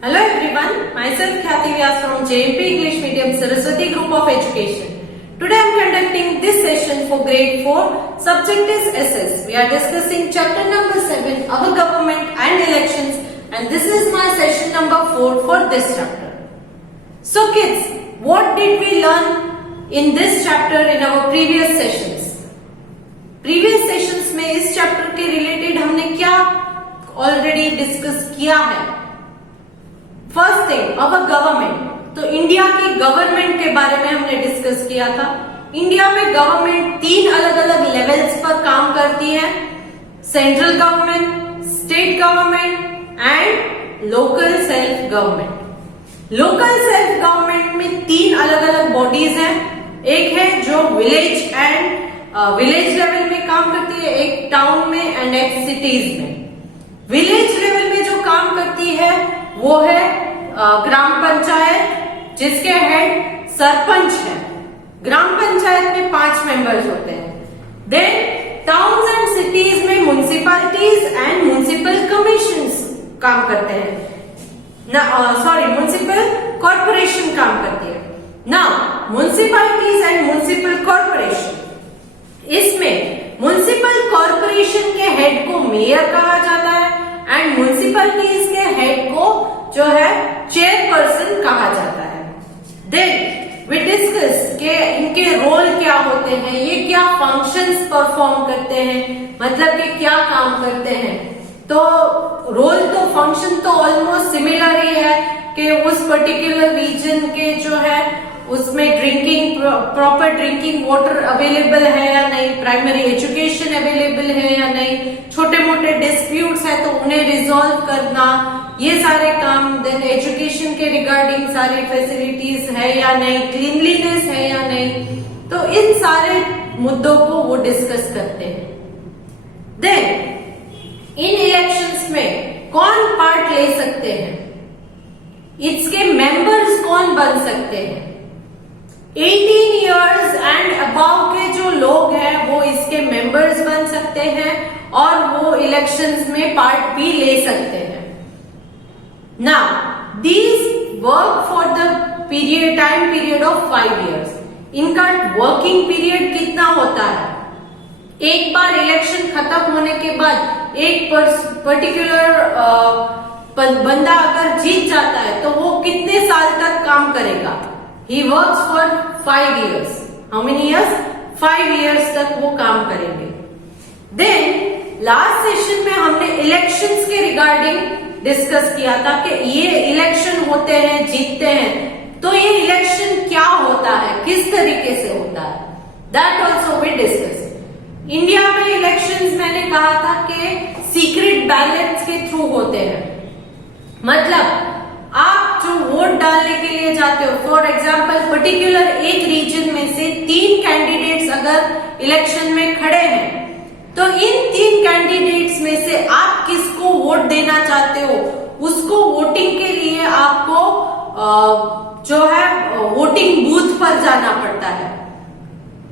Hello everyone, myself Khyati Vyas from JMP English Medium Saraswati Group of Education. Today I am conducting this session for grade 4. Subject is SS. We are discussing chapter number 7, Our Government and Elections, and this is my session number 4 for this chapter. So kids, what did we learn in this chapter in our previous sessions? Previous sessions में इस chapter के related हमने क्या already discuss किया है? First thing, अवर government. तो India की government के बारे में हमने डिस्कस किया था। इंडिया में गवर्नमेंट 3 अलग अलग लेवल्स पर काम करती है, central government, state government and local self government. Local self government में 3 अलग अलग बॉडीज हैं। एक है जो विलेज लेवल में काम करती है, एक टाउन में एंड एक सिटीज में। विलेज लेवल में जो काम करती है वो है ग्राम पंचायत, जिसके हेड सरपंच है। ग्राम पंचायत में 5 मेंबर्स होते हैं। देन टाउन्स एंड सिटीज में म्युनिसिपैलिटीज एंड म्युनिसिपल कमीशंस काम करते हैं। म्युनिसिपल कॉर्पोरेशन काम करती है। Now municipalities and municipal corporation, इसमें म्युनिसिपल कॉर्पोरेशन के हेड को मेयर कहा जाता है एंड म्युनिसिपैलिटीज के हेड को जो है चेयरपर्सन कहा जाता है। देन वी डिस्कस के इनके रोल क्या होते हैं, ये क्या फंक्शंस परफॉर्म करते हैं, मतलब कि क्या काम करते हैं। तो रोल तो फंक्शन तो ऑलमोस्ट सिमिलर ही है कि उस पर्टिकुलर रीजन के जो है उसमें प्रॉपर ड्रिंकिंग वाटर अवेलेबल है या नहीं, प्राइमरी एजुकेशन अवेलेबल है या नहीं, छोटे मोटे डिस्प्यूट्स है तो उन्हें रिजॉल्व करना, ये सारे काम। देन एजुकेशन के रिगार्डिंग सारी फैसिलिटीज है या नहीं, क्लीनलीनेस है या नहीं, तो इन सारे मुद्दों को वो डिस्कस करते हैं। देन इन इलेक्शंस में कौन पार्ट ले सकते हैं, इसके मेंबर्स कौन बन सकते हैं। 18 इयर्स एंड अबव के जो लोग हैं वो इसके मेंबर्स बन सकते हैं और वो इलेक्शंस में पार्ट भी ले सकते हैं। Now these work for the time period of 5 years. इनका वर्किंग पीरियड कितना होता है? एक बार इलेक्शन खत्म होने के बाद एक पर्टिकुलर बंदा अगर जीत जाता है तो वो कितने साल तक काम करेगा? He works for 5 years. How many years? 5 years तक वो काम करेंगे। Then लास्ट सेशन में हमने इलेक्शंस के रिगार्डिंग डिस्कस किया था कि ये इलेक्शन होते हैं, जीतते हैं, तो ये इलेक्शन क्या होता है, किस तरीके से होता है, that also we discuss. India में इलेक्शंस मैंने कहा था कि सीक्रेट बैलेट्स के थ्रू होते हैं। मतलब आप जो वोट डालने के लिए जाते हो, फॉर एग्जाम्पल पर्टिकुलर एक रीजन में से 3 कैंडिडेट्स अगर इलेक्शन में खड़े हैं तो इन 3 कैंडिडेट्स में से आप किसको वोट देना चाहते हो, उसको वोटिंग के लिए आपको जो है वोटिंग बूथ पर जाना पड़ता है।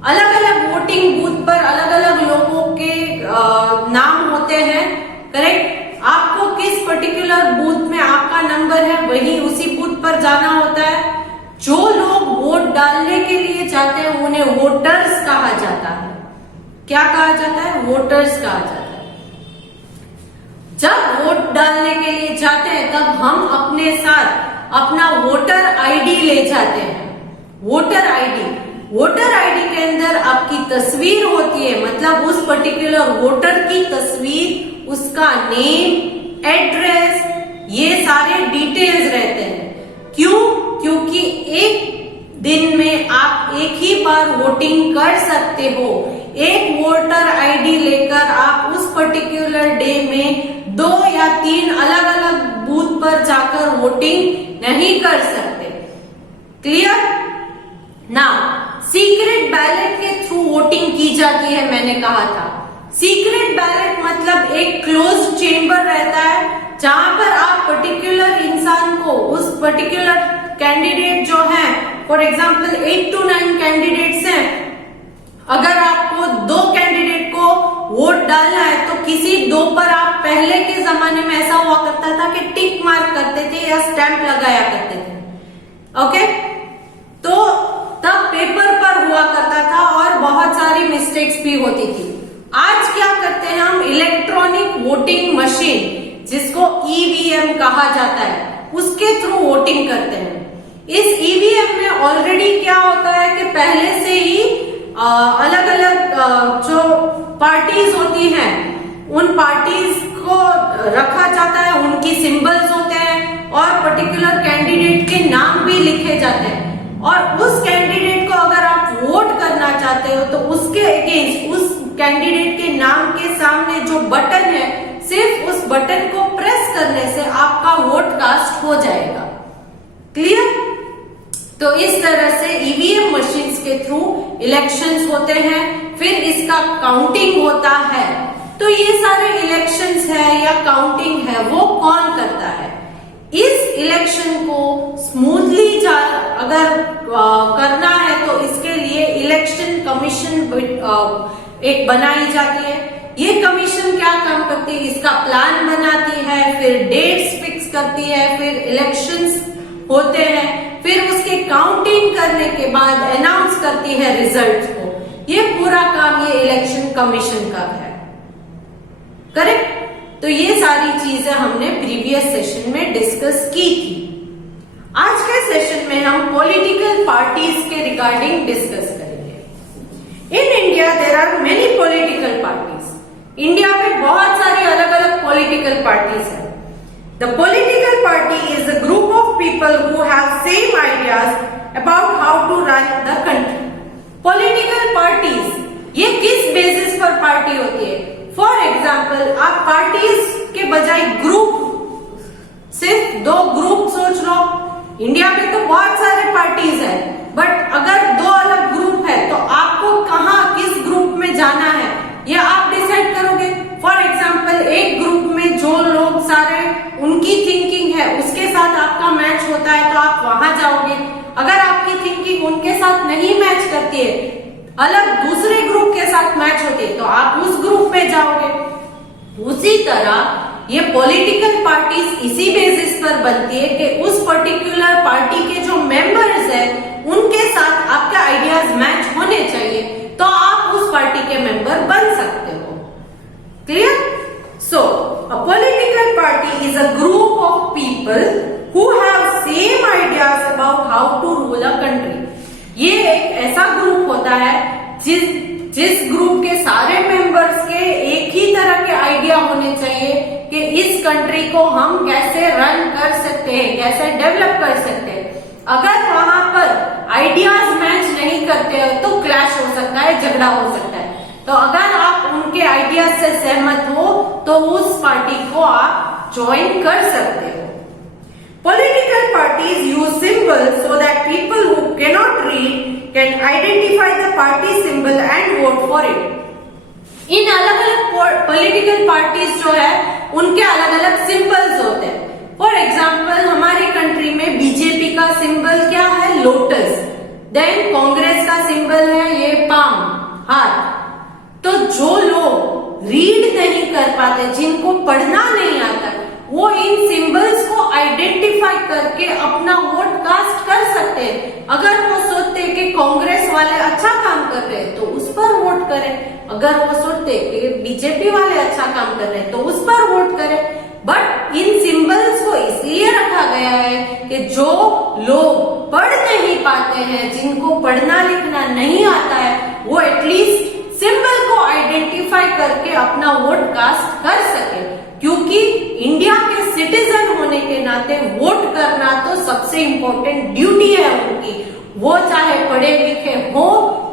अलग अलग वोटिंग बूथ पर अलग अलग लोगों के नाम होते हैं, करेक्ट। आपको किस पर्टिकुलर बूथ में आपका नंबर है वही उसी बूथ पर जाना होता है। जो लोग वोट डालने के लिए जाते हैं उन्हें वोटर्स कहा जाता है। क्या कहा जाता है? वोटर्स कहा जाता है। जब वोट डालने के लिए जाते हैं तब हम अपने साथ अपना वोटर आईडी ले जाते हैं। वोटर आईडी के अंदर आपकी तस्वीर होती है, मतलब उस पर्टिकुलर वोटर की तस्वीर, उसका नेम, एड्रेस, ये सारे डिटेल्स रहते हैं। क्यों? क्योंकि एक दिन में आप एक ही बार वोटिंग कर सकते हो। एक वोटर आईडी लेकर आप उस पर्टिकुलर डे में 2 या 3 अलग अलग बूथ पर जाकर वोटिंग नहीं कर सकते। क्लियर? नाउ सीक्रेट बैलेट के थ्रू वोटिंग की जाती है, मैंने कहा था। सीक्रेट बैलेट मतलब एक क्लोज चेंबर रहता है जहां पर आप पर्टिकुलर इंसान को, उस पर्टिकुलर कैंडिडेट जो है, फॉर एग्जांपल 8 to 9 कैंडिडेट्स हैं, अगर आपको 2 कैंडिडेट को वोट डालना है तो किसी दो पर आप पहले के जमाने में ऐसा हुआ करता था कि टिक मार्क करते थे या स्टैंप लगाया करते थे, ओके। तो तब पेपर पर हुआ करता था और बहुत सारी मिस्टेक्स भी होती थी। आज क्या करते हैं हम, इलेक्ट्रॉनिक वोटिंग मशीन जिसको ईवीएम कहा जाता है, उसके थ्रू वोटिंग करते हैं। इस ईवीएम में ऑलरेडी क्या होता है कि पहले से ही अलग अलग जो पार्टीज होती हैं उन पार्टीज को रखा जाता है, उनकी सिंबल्स होते हैं और पर्टिकुलर कैंडिडेट के नाम भी लिखे जाते हैं। और उस कैंडिडेट को अगर आप वोट करना चाहते हो तो उसके अगेंस्ट उस कैंडिडेट के नाम के सामने जो बटन है, सिर्फ उस बटन को प्रेस करने से आपका वोट कास्ट हो जाएगा। क्लियर? तो इस तरह से ईवीएम मशीन्स के थ्रू इलेक्शंस होते हैं, फिर इसका काउंटिंग होता है। तो ये सारे इलेक्शंस है या काउंटिंग है वो कौन करता है? इस इलेक्शन को स्मूथली अगर करना है तो इसके लिए इलेक्शन कमीशन एक बनाई जाती है। ये कमीशन क्या काम करती है? इसका प्लान बनाती है, फिर डेट्स फिक्स करती है, फिर इलेक्शंस होते हैं, फिर उसके काउंटिंग करने के बाद अनाउंस करती है रिजल्ट को। ये पूरा काम ये इलेक्शन कमीशन का है, करेक्ट? तो ये सारी चीजें हमने प्रीवियस सेशन में डिस्कस की थी। आज के सेशन में हम पॉलिटिकल पार्टीज के रिगार्डिंग डिस्कस करेंगे। In India there are many political parties. India में बहुत सारी अलग अलग पॉलिटिकल पार्टीज हैं। The political party is a group of people who have same ideas about how to run the country. Political parties ये किस basis पर party होती है? फॉर एग्जाम्पल आप पार्टीज के बजाय ग्रुप, सिर्फ दो ग्रुप सोच लो। इंडिया में तो बहुत सारे पार्टीज है, बट अगर दो अलग ग्रुप है तो आपको कहाँ किस ग्रुप में जाना है ये आप डिसाइड करोगे। फॉर एग्जाम्पल एक ग्रुप में जो लोग सारे उनकी थिंकिंग है उसके साथ आपका मैच होता है तो आप वहां जाओगे। अगर आपकी थिंकिंग उनके साथ नहीं मैच करती है, अलग दूसरे ग्रुप के साथ मैच होती है, तो आप उस ग्रुप में जाओगे। उसी तरह ये पॉलिटिकल पार्टीज इसी बेसिस पर बनती है कि उस पर्टिकुलर पार्टी के जो मेंबर्स हैं उनके साथ आपके आइडियाज मैच होने चाहिए, तो आप उस पार्टी के मेंबर बन सकते हो। Clear? So, a political party is a group of people who have same ideas about how to rule a country. ये एक ऐसा ग्रुप होता है जिस ग्रुप के सारे मेंबर्स के एक ही तरह के आइडिया होने चाहिए कि इस कंट्री को हम कैसे रन कर सकते हैं, कैसे डेवलप कर सकते हैं। अगर वहां पर आइडियाज मैच नहीं करते हो तो क्लैश हो सकता है, झगड़ा हो सकता है। तो अगर आप उनके आइडियाज से सहमत हो तो उस पार्टी को आप ज्वाइन कर सकते हो। Political parties use symbols so that people who cannot read can identify the party symbol and vote for it. इन अलग अलग पॉलिटिकल पार्टीज जो है उनके अलग अलग सिंबल्स होते हैं। फॉर एग्जाम्पल हमारी कंट्री में बीजेपी का सिंबल क्या है? लोटस। देन कांग्रेस का सिंबल है ये पाम, हाथ। तो जो लोग रीड नहीं कर पाते, जिनको पढ़ना नहीं आता, वो इन सिंबल्स को आइडेंटिफाई करके अपना वोट कास्ट कर सकते हैं। अगर वो सोचते हैं कि कांग्रेस वाले अच्छा काम कर रहे हैं तो उस पर वोट करें, अगर वो सोचते हैं कि बीजेपी वाले अच्छा काम कर रहे हैं तो उस पर वोट करें। बट इन सिंबल्स को इसलिए रखा गया है कि जो लोग पढ़ नहीं पाते हैं, जिनको पढ़ना लिखना नहीं आता है, वो एटलीस्ट सिंबल को आइडेंटिफाई करके अपना वोट कास्ट कर सके। क्योंकि इंडिया के सिटीजन होने के नाते वोट करना तो सबसे इंपॉर्टेंट ड्यूटी है उनकी, वो चाहे पढ़े लिखे हो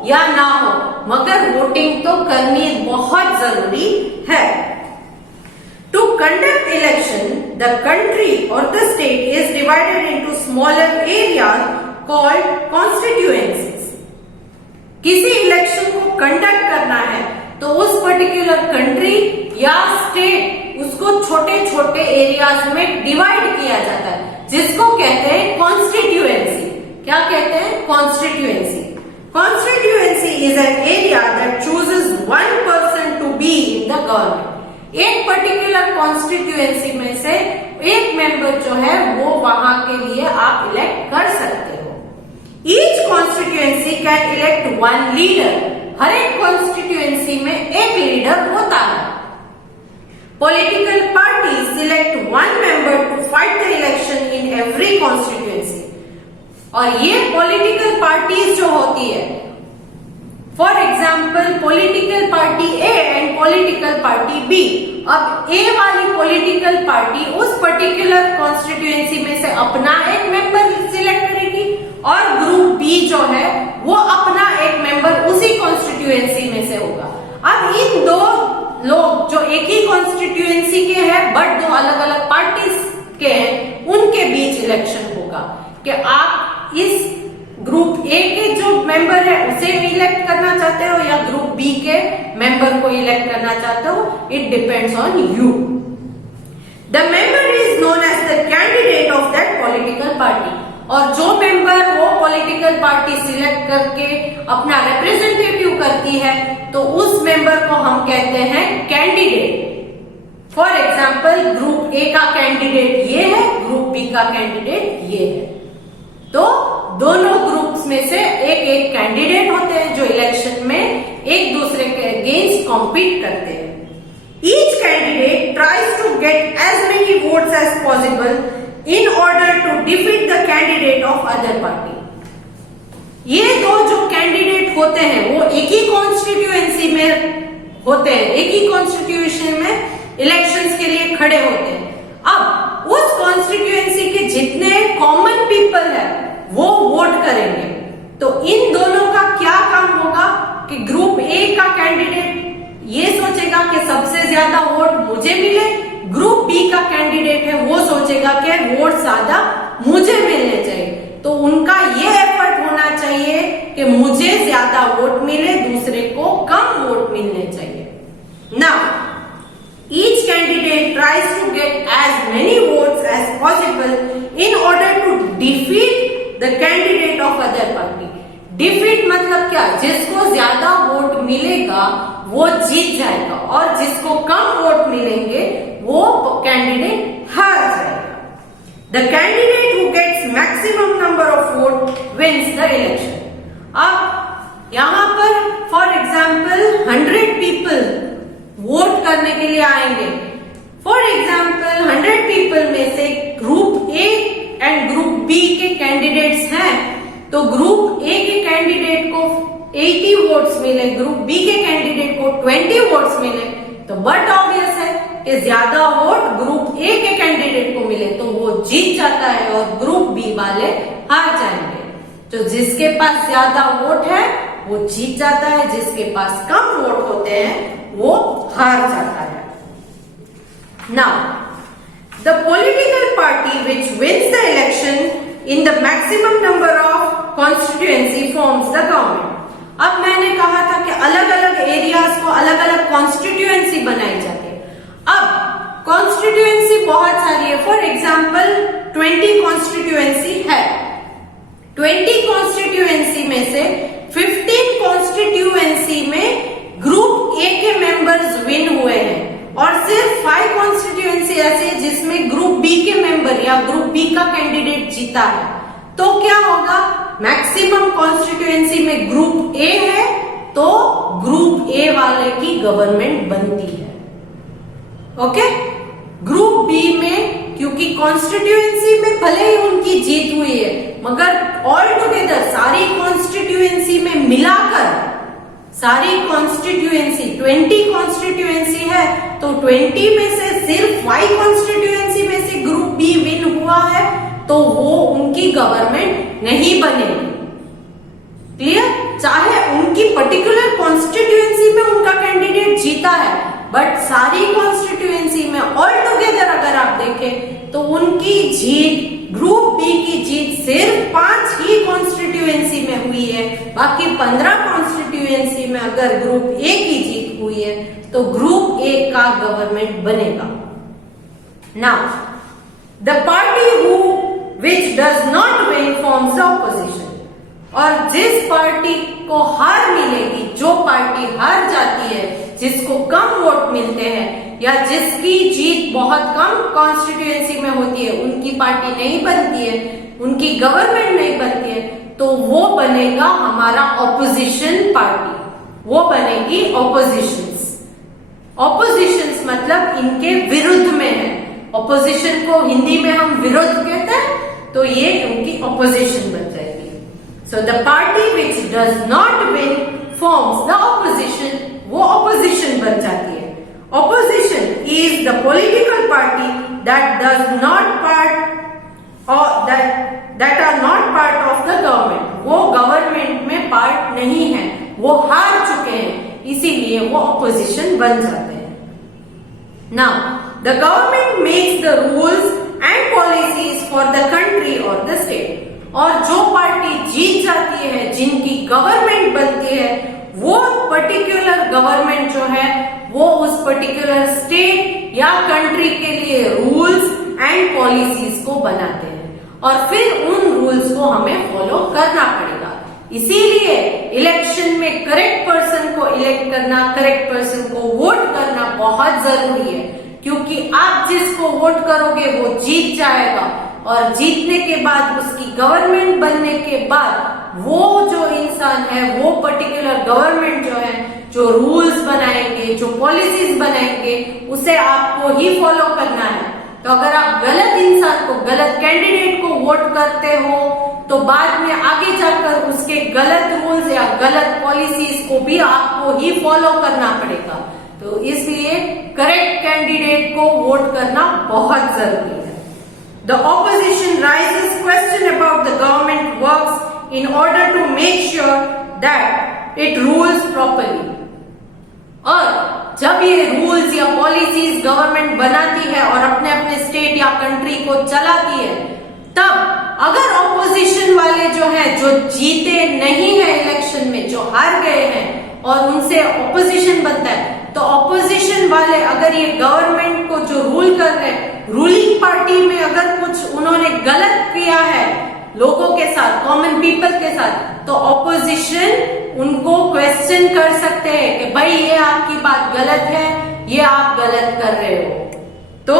या ना हो, मगर वोटिंग तो करनी बहुत जरूरी है। To conduct election, the country or the state is divided into smaller areas called constituencies. किसी इलेक्शन को कंडक्ट करना है तो उस पर्टिकुलर कंट्री या स्टेट उसको छोटे छोटे एरियाज में डिवाइड किया जाता है, जिसको कहते हैं कॉन्स्टिट्यूएंसी। क्या कहते हैं? Constituency. Constituency is an area that chooses one person to be in the government. एक पर्टिकुलर कॉन्स्टिट्यूएंसी में से एक मेंबर जो है वो वहां के लिए आप इलेक्ट कर सकते हो। Each constituency can elect one leader. हर एक कॉन्स्टिट्यूएंसी में एक लीडर होता है। Political party select one member to fight the election in every constituency. और ये पॉलिटिकल पार्टीज जो होती है, for example political party A and political party B. अब ए वाली पॉलिटिकल पार्टी उस पर्टिकुलर कॉन्स्टिट्यूएंसी में से अपना एक मेंबर सिलेक्ट करेगी और ग्रुप बी जो है वो अपना एक मेंबर उसी कॉन्स्टिट्यूएंसी में से होगा। अब इन दो लोग जो एक ही कॉन्स्टिट्यूएंसी के हैं बट दो अलग अलग पार्टीज के हैं, उनके बीच इलेक्शन होगा कि आप इस ग्रुप ए के जो मेंबर है उसे इलेक्ट करना चाहते हो या ग्रुप बी के मेंबर को इलेक्ट करना चाहते हो। It depends on you. The member is known as the candidate of that political party. और जो मेंबर वो पॉलिटिकल पार्टी सिलेक्ट करके अपना रिप्रेजेंटेटिव करती है तो उस मेंबर को हम कहते हैं candidate. For example group A का कैंडिडेट ये है, ग्रुप बी का कैंडिडेट ये है। तो दोनों ग्रुप्स में से एक एक कैंडिडेट होते हैं जो इलेक्शन में एक दूसरे के अगेंस्ट कॉम्पीट करते हैं। Each candidate tries to get as many votes as possible in order to defeat the candidate of other party। ये दो जो कैंडिडेट होते हैं वो एक ही कॉन्स्टिट्यूएंसी में होते हैं, एक ही कॉन्स्टिट्यूशन में इलेक्शंस के लिए खड़े होते हैं। अब उस कॉन्स्टिट्यूएंसी के जितने कॉमन पीपल है वो वोट करेंगे। तो इन दोनों का क्या काम होगा कि ग्रुप ए का कैंडिडेट ये सोचेगा कि सबसे ज्यादा वोट मुझे मिले, ग्रुप बी का कैंडिडेट है वो सोचेगा कि वोट ज्यादा मुझे मिलने चाहिए। तो उनका ये एफर्ट होना चाहिए कि मुझे ज्यादा वोट मिले, दूसरे को कम वोट मिलने चाहिए। Now each candidate tries to get as many votes as possible in order to defeat the candidate of other party. Defeat मतलब क्या? जिसको ज्यादा वोट मिलेगा वो जीत जाएगा और जिसको कम वोट मिलेंगे वो कैंडिडेट हार जाएगा। The candidate who gets maximum number of vote wins the election. अब यहां पर फॉर एग्जाम्पल 100 पीपल वोट करने के लिए आएंगे। फॉर एग्जाम्पल 100 पीपल में से group A and group B के कैंडिडेट्स हैं तो ग्रुप ए के कैंडिडेट को 80 वोट्स मिले, ग्रुप बी के कैंडिडेट को 20 वोट्स मिले तो बट ऑब्वियस है कि ज्यादा वोट ग्रुप ए के कैंडिडेट को मिले तो वो जीत जाता है और ग्रुप बी वाले हार जाएंगे। तो जिसके पास ज्यादा वोट है वो जीत जाता है, जिसके पास कम वोट होते हैं वो हार जाता है। Now the political party which wins the election in the maximum number of constituency forms the government. अब मैंने कहा था कि अलग अलग एरियाज को अलग अलग कॉन्स्टिट्यूएंसी बनाई जाती है। अब कॉन्स्टिट्यूएंसी बहुत सारी है। फॉर एग्जाम्पल 20 कॉन्स्टिट्यूएंसी है। 20 कॉन्स्टिट्यूएंसी में से 15 कॉन्स्टिट्यूएंसी में ग्रुप ए के मेंबर्स विन हुए हैं और सिर्फ 5 कॉन्स्टिट्यूएंसी ऐसे है जिसमें ग्रुप बी के मेंबर या ग्रुप बी का कैंडिडेट जीता है। तो क्या होगा? मैक्सिमम कॉन्स्टिट्यूएंसी में ग्रुप ए है तो ग्रुप ए वाले की गवर्नमेंट बनती है। ओके? ग्रुप बी में क्योंकि कॉन्स्टिट्यूएंसी में भले ही उनकी जीत हुई है मगर ऑल टुगेदर सारी कॉन्स्टिट्यूएंसी में मिलाकर सारी कॉन्स्टिट्यूएंसी 20 कॉन्स्टिट्यूएंसी है तो 20 में से सिर्फ 5 कॉन्स्टिट्यूएंसी में से ग्रुप बी विन हुआ है तो वो उनकी गवर्नमेंट नहीं बनेगी। क्लियर? चाहे उनकी पर्टिकुलर कॉन्स्टिट्यूएंसी में उनका कैंडिडेट जीता है बट सारी कॉन्स्टिट्यूएंसी में ऑल टुगेदर अगर आप देखें तो उनकी जीत ग्रुप बी की जीत सिर्फ 5 ही कॉन्स्टिट्यूएंसी में हुई है। बाकी 15 कॉन्स्टिट्यूएंसी में अगर ग्रुप ए की जीत हुई है तो ग्रुप ए का गवर्नमेंट बनेगा। Now the party who which does not win forms the opposition. और जिस पार्टी को हार मिलेगी, जो पार्टी हार जाती है, जिसको कम वोट मिलते हैं या जिसकी जीत बहुत कम कॉन्स्टिट्यूएंसी में होती है, उनकी पार्टी नहीं बनती है, उनकी गवर्नमेंट नहीं बनती है, तो वो बनेगा हमारा ऑपोजिशन पार्टी, वो बनेगी ऑपोजिशंस। ऑपोजिशंस मतलब इनके विरुद्ध में है। ऑपोजिशन को हिंदी में हम विरोध कहते हैं, तो ये उनकी ऑपोजिशन बन जाएगी। So the party which does not win forms the opposition, वो ऑपोजिशन बन जाती है। Opposition is the political party that does not part और that are not part of the government, वो गवर्नमेंट में पार्ट नहीं है, वो हार चुके हैं, इसीलिए वो ऑपोजिशन बन जाते हैं। Now the government makes the rules and policies for the country और द स्टेट, और जो पार्टी जीत जाती है, जिनकी गवर्नमेंट बनती है, वो पर्टिकुलर गवर्नमेंट जो है वो उस पर्टिकुलर स्टेट या कंट्री के लिए रूल्स एंड पॉलिसीज को बनाते हैं और फिर उन रूल्स को हमें फॉलो करना पड़ेगा। इसीलिए इलेक्शन में करेक्ट पर्सन को इलेक्ट करना, करेक्ट पर्सन को वोट करना बहुत जरूरी है, क्योंकि आप जिसको वोट करोगे वो जीत जाएगा और जीतने के बाद उसकी गवर्नमेंट बनने के बाद वो जो इंसान है, वो पर्टिकुलर गवर्नमेंट जो है, जो रूल्स बनाएंगे, जो पॉलिसीज बनाएंगे, उसे आपको ही फॉलो करना है। तो अगर आप गलत इंसान को, गलत कैंडिडेट को वोट करते हो, तो बाद में आगे जाकर उसके गलत रूल्स या गलत पॉलिसीज को भी आपको ही फॉलो करना पड़ेगा। तो इसलिए करेक्ट कैंडिडेट को वोट करना बहुत जरूरी है। The opposition raises question about the government works in order to make sure that it rules properly. और जब ये रूल्स या पॉलिसीज गवर्नमेंट बनाती है और अपने अपने स्टेट या कंट्री को चलाती है, तब अगर ऑपोजिशन वाले जो है, जो जीते नहीं है इलेक्शन में, जो हार गए हैं और उनसे ऑपोजिशन बनता है, तो ऑपोजिशन वाले अगर ये गवर्नमेंट को जो रूल कर रहे हैं, रूलिंग पार्टी में अगर कुछ उन्होंने गलत किया है लोगों के साथ, कॉमन पीपल के साथ, तो ऑपोजिशन उनको क्वेश्चन कर सकते हैं कि भाई ये आपकी बात गलत है, ये आप गलत कर रहे हो। तो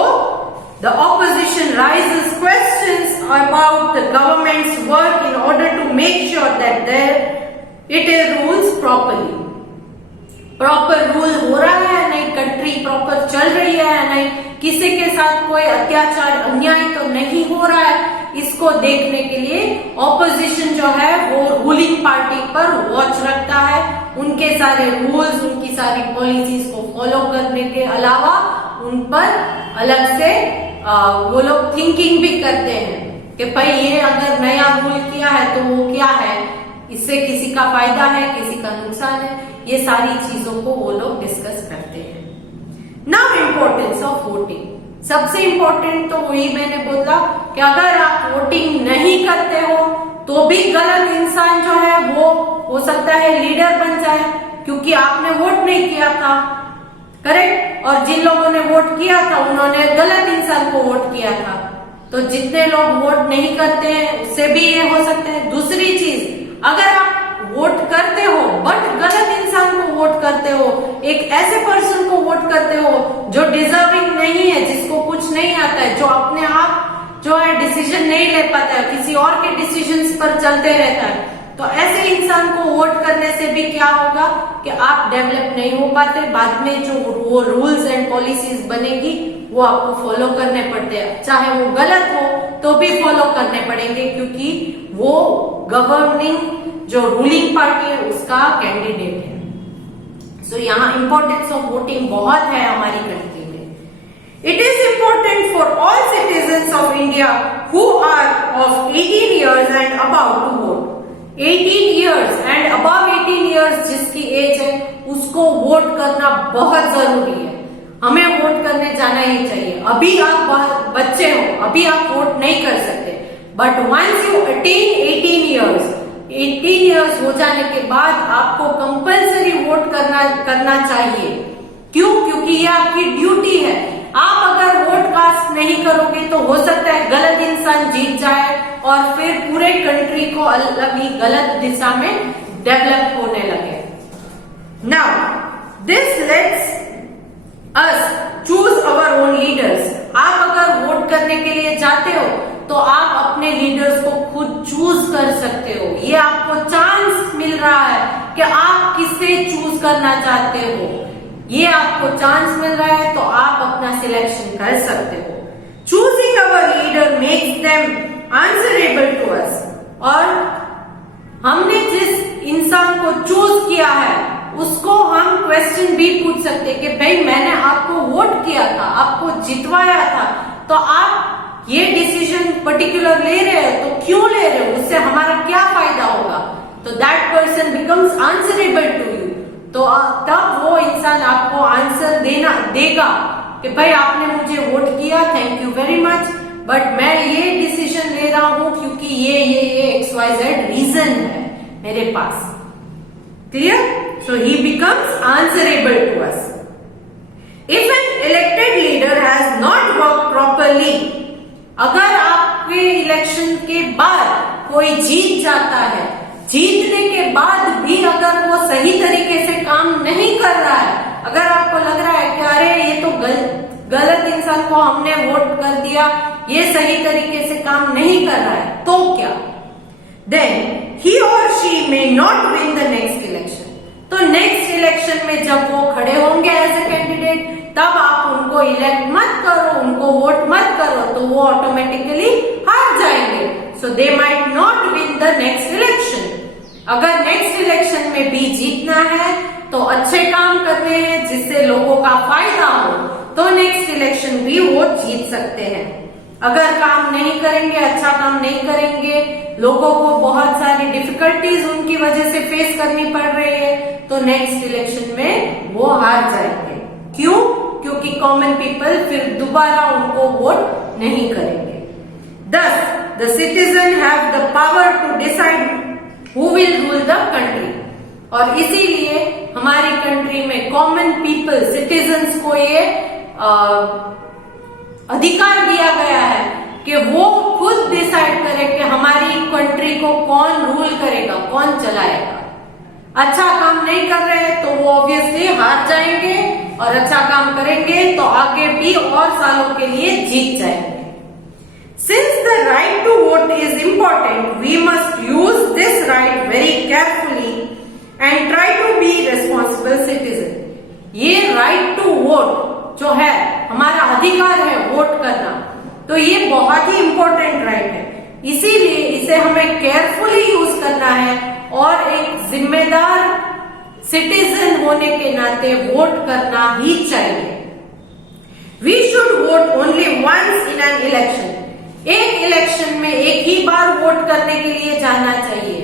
the opposition raises questions about the government's work in order to make sure that it is rules properly. Proper rule हो रहा है नहीं, कंट्री प्रॉपर चल रही है नहीं, किसी के साथ कोई अत्याचार अन्याय तो नहीं हो रहा है, इसको देखने के लिए ऑपोजिशन जो है वो रूलिंग पार्टी पर वॉच रखता है। उनके सारे रूल्स, उनकी सारी पॉलिसीज को फॉलो करने के अलावा उन पर अलग से वो लोग थिंकिंग भी करते हैं कि भाई ये अगर नया रूल किया है तो वो क्या है, इससे किसी का फायदा है, किसी का नुकसान है, ये सारी चीजों को वो लोग डिस्कस करते हैं। Now importance of voting. सबसे इम्पोर्टेंट तो वही मैंने बोला कि अगर आप वोटिंग नहीं करते हो तो भी गलत इंसान जो है वो हो सकता है लीडर बन जाए, क्योंकि आपने वोट नहीं किया था, करेक्ट। और जिन लोगों ने वोट किया था उन्होंने गलत इंसान को वोट किया था। तो जितने लोग वोट नहीं करते हैं उससे भी ये हो सकता है। दूसरी चीज, अगर आप वोट करते हो बट गलत इंसान को वोट करते हो, एक ऐसे पर्सन को वोट करते हो जो डिजर्विंग नहीं है, जिसको कुछ नहीं आता है, जो अपने आप जो है डिसीजन नहीं ले पाता है, किसी और के डिसीजंस पर चलते रहता है, तो ऐसे इंसान को वोट करने से भी क्या होगा कि आप डेवलप नहीं हो पाते। बाद में जो वो रूल्स एंड पॉलिसीज बनेगी वो आपको फॉलो करने पड़ते हैं, चाहे वो गलत हो तो भी फॉलो करने पड़ेंगे, क्योंकि वो गवर्निंग जो रूलिंग पार्टी है उसका कैंडिडेट है। सो यहाँ इंपॉर्टेंस ऑफ वोटिंग बहुत है हमारी कंट्री में। It is important for all citizens of India who are of 18 years and about to vote. 18 years and above 18 years जिसकी एज है उसको वोट करना बहुत जरूरी है। हमें वोट करने जाना ही चाहिए। अभी आप बच्चे हो, अभी आप वोट नहीं कर सकते, but once you attain 18 years हो जाने के बाद आपको कंपल्सरी वोट करना चाहिए। क्यों? क्योंकि ये आपकी ड्यूटी है। आप अगर वोट कास्ट नहीं करोगे तो हो सकता है गलत इंसान जीत जाए और फिर पूरे कंट्री को अलग ही गलत दिशा में डेवलप होने लगे। Now this let's us choose our own leaders. आप अगर वोट करने के लिए जाते हो तो आप अपने लीडर्स को खुद चूज कर सकते हो। ये आपको चांस मिल रहा है कि आप किसे चूज करना चाहते हो। ये आपको चांस मिल रहा है तो आप अपना सिलेक्शन कर सकते हो। Choosing our leader makes them answerable to us. और हमने जिस इंसान को चूज किया है उसको हम क्वेश्चन भी पूछ सकते हैं कि भाई मैंने आपको वोट किया था, आपको जितवाया था, तो आप ये डिसीजन पर्टिकुलर ले रहे हो तो क्यों ले रहे हो, उससे हमारा क्या फायदा होगा। तो that person becomes answerable to you. तो तब वो इंसान आपको आंसर देगा कि भाई आपने मुझे वोट किया, thank you very much, but मैं ये डिसीजन ले रहा हूं क्योंकि ये XYZ रीजन है मेरे पास। Clear? So he becomes answerable to us. If an elected leader has not work properly, अगर आपके इलेक्शन के बाद कोई जीत जाता है, जीतने के बाद भी अगर वो सही तरीके से काम नहीं कर रहा है, अगर आपको लग रहा है कि अरे ये तो गलत इंसान को हमने वोट कर दिया, ये सही तरीके से काम नहीं कर रहा है, तो क्या? देन ही और she may not win the next election. तो नेक्स्ट इलेक्शन में जब वो खड़े होंगे एज ए कैंडिडेट, तब आप उनको इलेक्ट मत करो, उनको वोट मत करो, तो वो ऑटोमेटिकली हार जाएंगे। So they might not win the next election. अगर नेक्स्ट इलेक्शन में भी जीतना है तो अच्छे काम करने हैं जिससे लोगों का फायदा हो, तो नेक्स्ट इलेक्शन भी वो जीत सकते हैं। अगर काम नहीं करेंगे, अच्छा काम नहीं करेंगे, लोगों को बहुत सारी डिफिकल्टीज उनकी वजह से फेस करनी पड़ रही है, तो नेक्स्ट इलेक्शन में वो हार जाएंगे। क्यों? क्योंकि कॉमन पीपल फिर दोबारा उनको वोट नहीं करेंगे। Thus, the citizen have the power to decide who will rule the country। और इसीलिए हमारी कंट्री में कॉमन पीपल, सिटीजन्स को ये अधिकार दिया गया है कि वो खुद डिसाइड करे कि हमारी कंट्री को कौन रूल करेगा, कौन चलाएगा। अच्छा काम नहीं कर रहे तो वो ऑब्वियसली हार जाएंगे, और अच्छा काम करेंगे तो आगे भी और सालों के लिए जीत जाएंगे। Since the right to vote is important, we must use this right very carefully and try to be responsible citizen। ये right to vote जो है, हमारा अधिकार है वोट करना, तो ये बहुत ही इंपॉर्टेंट राइट है, इसीलिए इसे हमें केयरफुली यूज करना है और एक जिम्मेदार सिटीजन होने के नाते वोट करना ही चाहिए। We should vote only once in an election. एक इलेक्शन में एक ही बार वोट करने के लिए जाना चाहिए।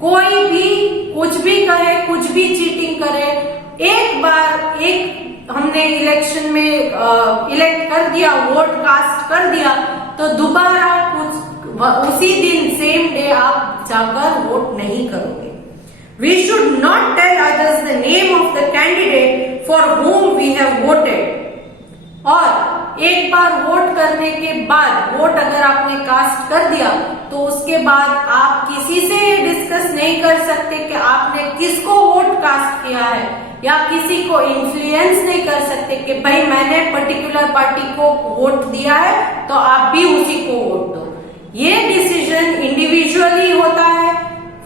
कोई भी कुछ भी कहे, कुछ भी चीटिंग करे, एक बार एक हमने इलेक्शन में इलेक्ट कर दिया, वोट कास्ट कर दिया, तो दोबारा कुछ उसी दिन सेम डे आप जाकर वोट नहीं करोगे। We should not tell others the name of the candidate for whom we have voted। और एक बार वोट करने के बाद, वोट अगर आपने कास्ट कर दिया, तो उसके बाद आप किसी से डिस्कस नहीं कर सकते कि आपने किसको वोट कास्ट किया है, या किसी को इन्फ्लुएंस नहीं कर सकते कि भाई मैंने पर्टिकुलर पार्टी को वोट दिया है तो आप भी उसी को वोट दो। ये डिसीजन इंडिविजुअली होता है।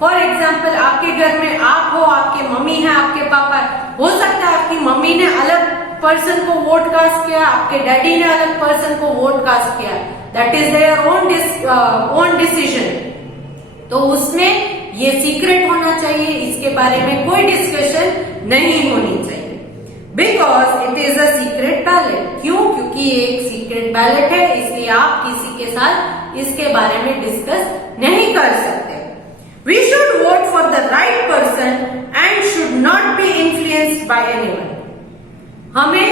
फॉर एग्जाम्पल, आपके घर में आप हो, आपके मम्मी है, आपके पापा है, हो सकता है आपकी मम्मी ने अलग पर्सन को वोट कास्ट किया, आपके डैडी ने अलग पर्सन को वोट कास्ट किया, that is their own decision. तो उसमें ये सीक्रेट होना चाहिए, इसके बारे में कोई डिस्कशन नहीं होनी चाहिए, because it is a secret ballot. क्यों? क्योंकि ये एक सीक्रेट बैलेट है, इसलिए आप किसी के साथ इसके बारे में डिस्कस नहीं कर सकते। We should vote for the right person and should not be influenced by anyone। हमें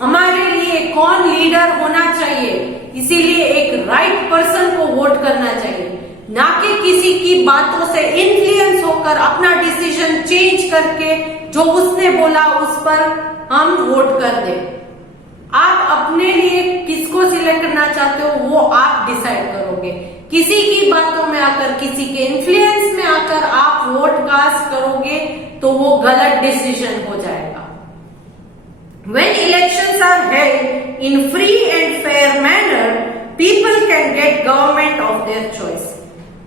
हमारे लिए कौन लीडर होना चाहिए, इसीलिए एक राइट पर्सन को वोट करना चाहिए, ना कि किसी की बातों से इन्फ्लुएंस होकर अपना डिसीजन चेंज करके जो उसने बोला उस पर हम वोट कर दें। आप अपने लिए किसको सिलेक्ट करना चाहते हो वो आप डिसाइड करोगे। किसी की बातों में आकर, किसी के इन्फ्लुएंस में आकर आप वोट कास्ट करोगे तो वो गलत डिसीजन हो जाएगा। When elections are held in free and fair manner, people can get government of their choice.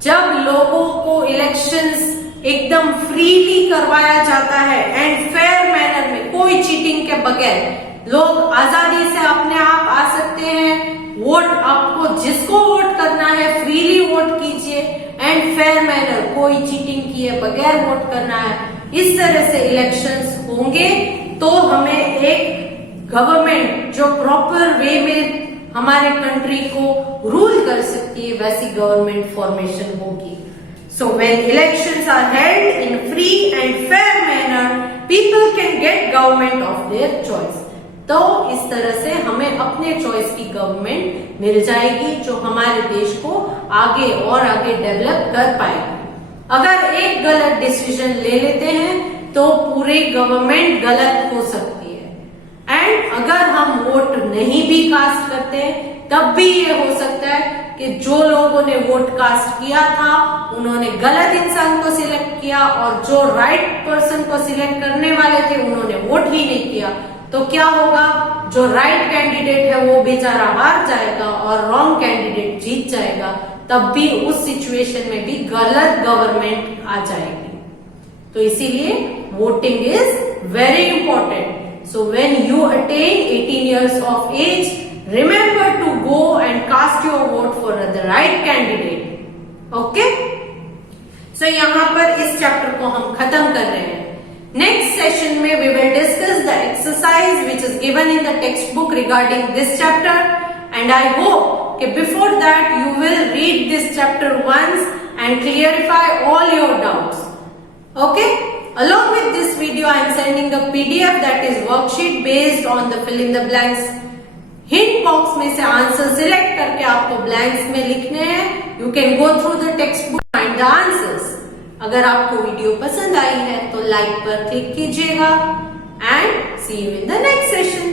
जब लोगों को इलेक्शंस एकदम फ्रीली करवाया जाता है एंड फेयर मैनर में, कोई चीटिंग के बगैर, लोग आजादी से अपने आप आ सकते हैं, वोट आपको जिसको वोट करना है फ्रीली वोट कीजिए एंड फेयर मैनर, कोई चीटिंग किए बगैर वोट करना है, इस तरह से इलेक्शंस होंगे तो हमें एक गवर्नमेंट जो प्रॉपर वे में हमारे कंट्री को रूल कर सकती है वैसी गवर्नमेंट फॉर्मेशन होगी. So when elections are held in free and fair manner, people can get government of their choice. तो इस तरह से हमें अपने चॉइस की गवर्नमेंट मिल जाएगी जो हमारे देश को आगे और आगे डेवलप कर पाएगी. अगर एक गलत डिसीजन ले लेते हैं तो पूरी गवर्नमेंट गलत हो सकती है. एंड अगर हम वोट नहीं भी कास्ट करते तब भी ये हो सकता है कि जो लोगों ने वोट कास्ट किया था उन्होंने गलत इंसान को सिलेक्ट किया और जो राइट पर्सन को सिलेक्ट करने वाले थे उन्होंने वोट ही नहीं किया. तो क्या होगा, जो राइट कैंडिडेट है वो बेचारा हार जाएगा और रॉन्ग कैंडिडेट जीत जाएगा. तब भी उस सिचुएशन में भी गलत गवर्नमेंट आ जाएगी. तो इसीलिए voting is very important. So when you attain 18 years of age, remember to go and cast your vote for the right candidate. Okay? So यहाँ पर इस चैप्टर को हम खत्म कर रहे हैं. नेक्स्ट सेशन में we will discuss the exercise which is given in the textbook regarding this chapter, and I hope that before that you will read this chapter once and clarify all your doubts. Okay? Along with this video I am sending a PDF that is worksheet based on the fill in the blanks. Hint box में से answer select करके आपको blanks में लिखने हैं. You can go through the text book find the answers. अगर आपको video पसंद आई है तो लाइक पर क्लिक कीजिएगा and see you in the next session.